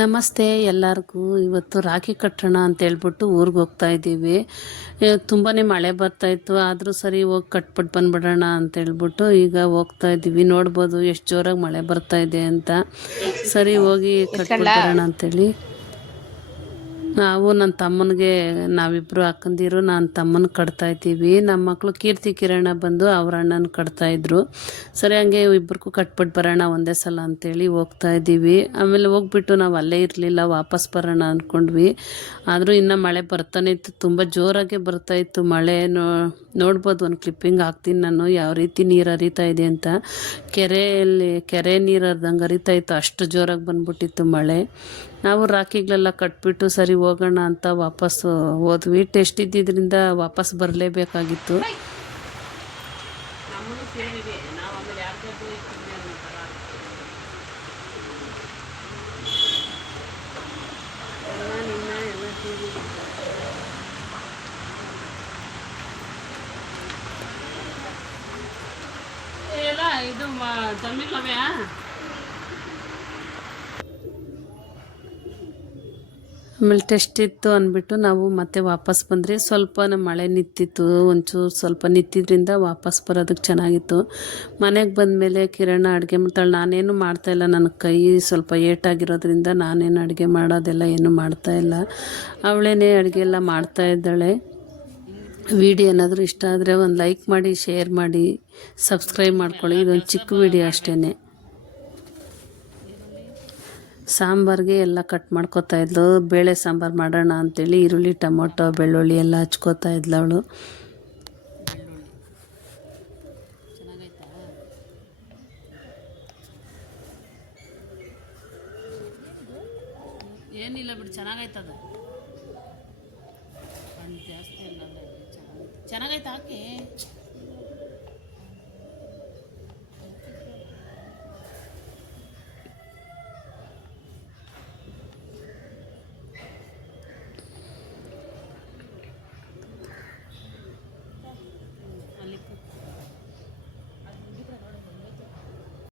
ನಮಸ್ತೆ ಎಲ್ಲರಿಗೂ. ಇವತ್ತು ರಾಖಿ ಕಟ್ಟೋಣ ಅಂತೇಳ್ಬಿಟ್ಟು ಊರಿಗೆ ಹೋಗ್ತಾ ಇದ್ದೀವಿ. ತುಂಬಾ ಮಳೆ ಬರ್ತಾಯಿತ್ತು, ಆದರೂ ಸರಿ ಹೋಗಿ ಕಟ್ಬಿಟ್ಟು ಬಂದ್ಬಿಡೋಣ ಅಂತೇಳ್ಬಿಟ್ಟು ಈಗ ಹೋಗ್ತಾ ಇದ್ದೀವಿ. ನೋಡ್ಬೋದು ಎಷ್ಟು ಜೋರಾಗಿ ಮಳೆ ಬರ್ತಾ ಇದೆ ಅಂತ. ಸರಿ ಹೋಗಿ ಕಟ್ಬಿಟ್ಟು ಬರೋಣ ಅಂತೇಳಿ ನಾವು ನನ್ನ ತಮ್ಮನಿಗೆ ನಾವಿಬ್ಬರು ಅಕ್ಕಂದಿರು ನನ್ನ ತಮ್ಮನ ಕಟ್ತಾ ಇದ್ದೀವಿ. ನಮ್ಮ ಮಕ್ಕಳು ಕೀರ್ತಿ ಕಿರಣ ಬಂದು ಅವ್ರ ಅಣ್ಣನ ಕಟ್ತಾಯಿದ್ರು. ಸರಿ ಹಂಗೆ ಇಬ್ಬರಿಗೂ ಕಟ್ಬಿಟ್ಟು ಬರೋಣ ಒಂದೇ ಸಲ ಅಂತೇಳಿ ಹೋಗ್ತಾ ಇದ್ದೀವಿ. ಆಮೇಲೆ ಹೋಗ್ಬಿಟ್ಟು ನಾವು ಅಲ್ಲೇ ಇರಲಿಲ್ಲ, ವಾಪಸ್ ಬರೋಣ ಅಂದ್ಕೊಂಡ್ವಿ. ಆದರೂ ಇನ್ನು ಮಳೆ ಬರ್ತಾನೆ ಇತ್ತು, ತುಂಬ ಜೋರಾಗೆ ಬರ್ತಾಯಿತ್ತು ಮಳೆ. ನೋಡ್ಬೋದು, ಒಂದು ಕ್ಲಿಪ್ಪಿಂಗ್ ಹಾಕ್ತೀನಿ ನಾನು ಯಾವ ರೀತಿ ನೀರು ಹರಿತಾ ಇದೆ ಅಂತ. ಕೆರೆ ನೀರು ಹರಿದಂಗೆ ಹರಿತಾ ಇತ್ತು, ಅಷ್ಟು ಜೋರಾಗಿ ಬಂದ್ಬಿಟ್ಟಿತ್ತು ಮಳೆ. ನಾವು ರಾಖಿಗಳೆಲ್ಲ ಕಟ್ಬಿಟ್ಟು ಸರಿ ಹೋಗೋಣ ಅಂತ ವಾಪಸ್ಸು ಹೋದ್ವಿ. ಟೆಸ್ಟ್ ಇದ್ದಿದ್ದರಿಂದ ವಾಪಸ್ ಬರಲೇಬೇಕಾಗಿತ್ತು. ಇದು ಜಮೀನ್ಲವ್ಯಾ ಆಮೇಲೆ ಟೆಸ್ಟ್ ಇತ್ತು ಅಂದ್ಬಿಟ್ಟು ನಾವು ಮತ್ತೆ ವಾಪಸ್ ಬಂದ್ರಿ. ಸ್ವಲ್ಪ ಮಳೆ ನಿಂತಿತ್ತು, ಒಂಚೂರು ಸ್ವಲ್ಪ ನಿಂತಿದ್ರಿಂದ ವಾಪಸ್ ಬರೋದಕ್ಕೆ ಚೆನ್ನಾಗಿತ್ತು. ಮನೆಗೆ ಬಂದಮೇಲೆ ಕಿರಣ ಅಡುಗೆ ಮಾಡ್ತಾಳೆ. ನಾನೇನು ಮಾಡ್ತಾಯಿಲ್ಲ, ನನ್ನ ಕೈ ಸ್ವಲ್ಪ ಏಟಾಗಿರೋದ್ರಿಂದ ನಾನೇನು ಅಡುಗೆ ಮಾಡೋದೆಲ್ಲ ಏನು ಮಾಡ್ತಾಯಿಲ್ಲ. ಅವಳೇನೇ ಅಡುಗೆ ಎಲ್ಲ ಮಾಡ್ತಾಯಿದ್ದಾಳೆ. ವಿಡಿಯೋ ಏನಾದರೂ ಇಷ್ಟ ಆದರೆ ಒಂದು ಲೈಕ್ ಮಾಡಿ, ಶೇರ್ ಮಾಡಿ, ಸಬ್ಸ್ಕ್ರೈಬ್ ಮಾಡ್ಕೊಳ್ಳಿ. ಇದೊಂದು ಚಿಕ್ಕ ವಿಡಿಯೋ ಅಷ್ಟೇ. ಸಾಂಬಾರಿಗೆ ಎಲ್ಲ ಕಟ್ ಮಾಡ್ಕೊತಾ ಇದ್ಲು. ಬೇಳೆ ಸಾಂಬಾರು ಮಾಡೋಣ ಅಂಥೇಳಿ ಈರುಳ್ಳಿ, ಟೊಮೊಟೊ, ಬೆಳ್ಳುಳ್ಳಿ ಎಲ್ಲ ಹಚ್ಕೋತಾ ಇದ್ಲು ಅವಳು. ಏನಿಲ್ಲ ಬಿಡು, ಚೆನ್ನಾಗೈತದ. ಜಾಸ್ತಿ ಎಲ್ಲ ಚೆನ್ನಾಗೈತೆ ಹಾಕಿ.